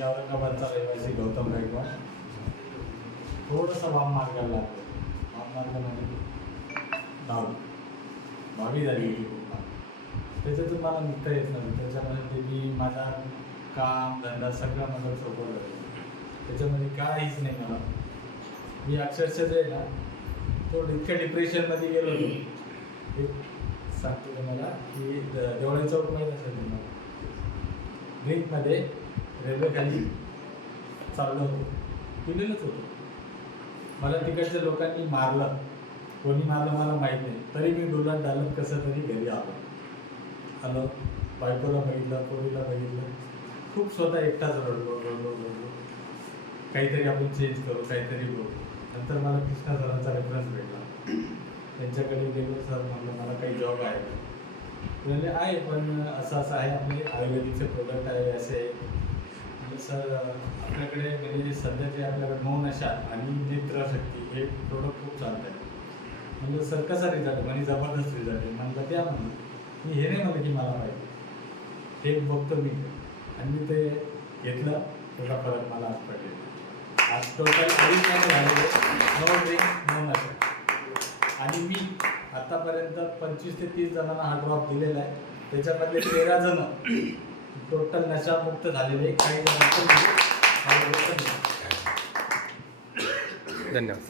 मी औरंगाबादचा रहिवासी गौतम गायकवाड. थोडंसं वाम मार्गाला लागतो. वाम मार्गामध्ये भावी झाली होती खूप. त्याच्यातून मला निघता येत नव्हतं. त्याच्यामध्ये मी माझा काम धंदा सगळं माझं सोपवलं. त्याच्यामध्ये काहीच नाही मला. मी अक्षरशः जे आहे ना तो इतक्या डिप्रेशनमध्ये गेलो होतो. एक सांगतो तुम्हाला की देवळे चौक माहीत असेल तुम्हाला. ड्रिंकमध्ये रेल्वेखाली चाललो होतो. पिलेलंच होतो. मला तिकडच्या लोकांनी मारलं. कोणी मारलं मला माहीत नाही. तरी मी डोलात डालत कसं तरी घरी आलो. बायकोला बघितलं, पोरीला बघितलं. खूप स्वतः एकटाच रडलो. काहीतरी आपण चेंज करू, काहीतरी बघू. नंतर मला कृष्णा सरांचा रेफरन्स भेटला. त्यांच्याकडे गेलो. सर म्हणलं मला काही जॉब आहे. म्हणजे आहे पण असं आहे, आपले आयुर्वेदिकचे प्रोडक्ट आहे असे. सर आपल्याकडे म्हणजे सध्या जे आपल्याकडे मौन नशा आणि नेत्रशक्ती हे प्रोडक्ट खूप चालत आहे. म्हणजे सर कसा रिझल्ट म्हणे जबरदस्त रिझल्ट आहे. म्हणलं त्या म्हणून मी हे नाही म्हणलं की मला पाहिजे, हे बघतो मी. आणि मी ते घेतलं. त्याचा फरक मला आज पडले. आज टोटल 2.5 महिने झालेले नो ड्रिंक नो नशा. आणि मी आतापर्यंत 25 ते 30 जणांना हा ड्रॉप दिलेला आहे. त्याच्यामधले 13 जण टोटल नशामुक्त झालेले. काही जण धन्यवाद.